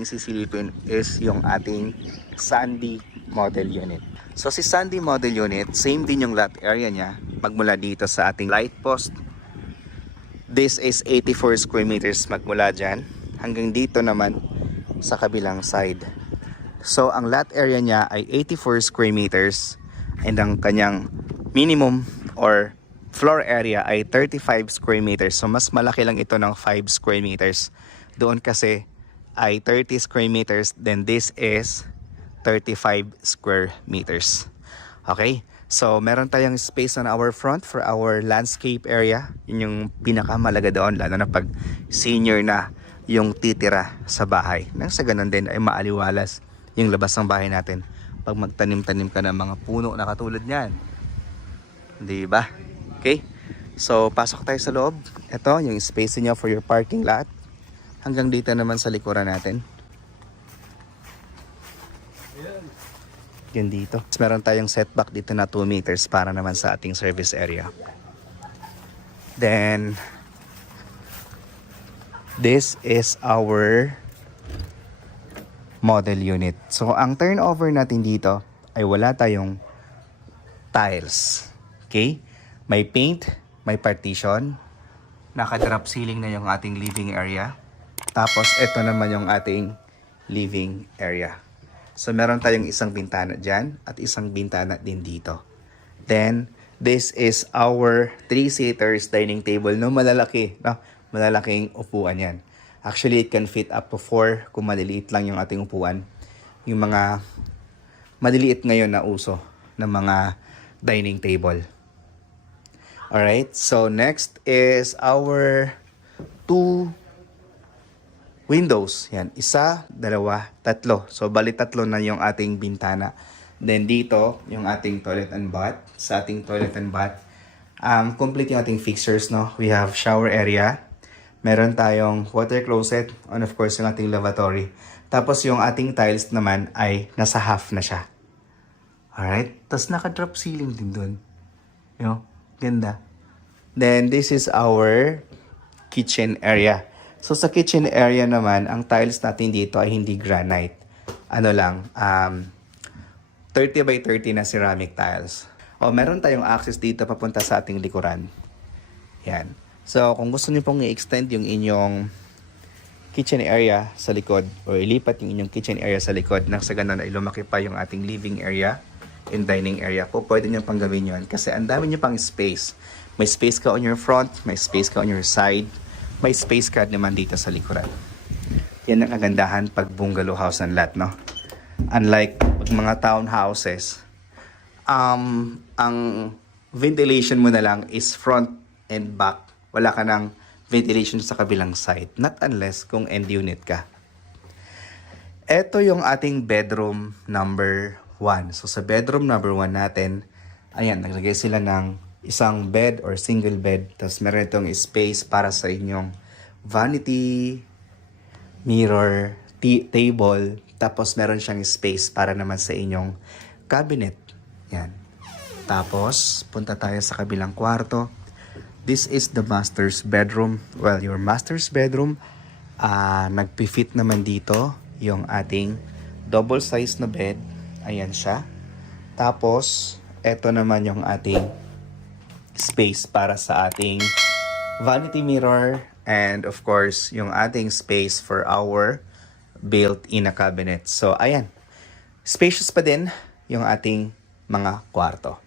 nating sisilipin is yung ating Sandy model unit. So si Sandy model unit, same din yung lot area niya. Magmula dito sa ating light post, this is 84 square meters magmula dyan hanggang dito naman sa kabilang side. So ang lot area niya ay 84 square meters and ang kanyang minimum or floor area ay 35 square meters. So mas malaki lang ito ng 5 square meters. Doon kasi ay 30 square meters, then this is 35 square meters. Okay? So meron tayong space on our front for our landscape area. Yun yung pinakamalaga doon, lalo na pag senior na yung titira sa bahay. Nang sa ganun din ay maaliwalas yung labas ng bahay natin pag magtanim-tanim ka ng mga puno na katulad niyan. Di ba? Okay? So, pasok tayo sa loob. Ito, yung space niyo for your parking lot. Hanggang dito naman sa likuran natin. Yan dito. Meron tayong setback dito na 2 meters para naman sa ating service area. Then, this is our model unit. So, ang turnover natin dito ay wala tayong tiles. Okay? May paint, may partition, naka-drop ceiling na yung ating living area. Tapos ito naman yung ating living area. So meron tayong isang bintana dyan at isang bintana din dito. Then this is our 3-seaters dining table. No, malalaki, no? Malalaking upuan yan. Actually, it can fit up to 4 kung maliliit lang yung ating upuan. Yung mga maliliit ngayon na uso ng mga dining table. Alright, so next is our 2 windows. Yan, isa, dalawa, tatlo. So bali tatlo na yung ating bintana. Then dito, yung ating toilet and bath. Sa ating toilet and bath, complete yung ating fixtures, no? We have shower area. Meron tayong water closet. And of course, yung ating lavatory. Tapos yung ating tiles naman ay nasa half na siya. Alright, tapos naka-drop ceiling din dun. You know? Ganda. Then, this is our kitchen area. So, sa kitchen area naman, ang tiles natin dito ay hindi granite. Ano lang, 30 by 30 na ceramic tiles. O, meron tayong access dito papunta sa ating likuran. Yan. So, kung gusto niyo pong i-extend yung inyong kitchen area sa likod o ilipat yung inyong kitchen area sa likod nang sa ganun ay lumaki pa yung ating living area and dining area po, pwede nyo pang gawin yun kasi ang dami nyo pang space. May space ka on your front, may space ka on your side, may space ka naman dito sa likuran. Yan ang kagandahan pag bungalow house and lot, no? Unlike pag mga townhouses, ang ventilation mo na lang is front and back. Wala ka ng ventilation sa kabilang side, not unless kung end unit ka. Ito yung ating bedroom number 1. So sa bedroom number 1 natin, ayan, naglagay sila ng isang bed or single bed. Tapos meron itong space para sa inyong vanity, mirror, table. Tapos meron siyang space para naman sa inyong cabinet. Yan. Tapos, punta tayo sa kabilang kwarto. This is the master's bedroom. Well, your master's bedroom, nagpi-fit naman dito yung ating double size na bed. Ayan siya. Tapos, eto naman yung ating space para sa ating vanity mirror and of course, yung ating space for our built-in na cabinet. So, ayan. Spacious pa din yung ating mga kwarto.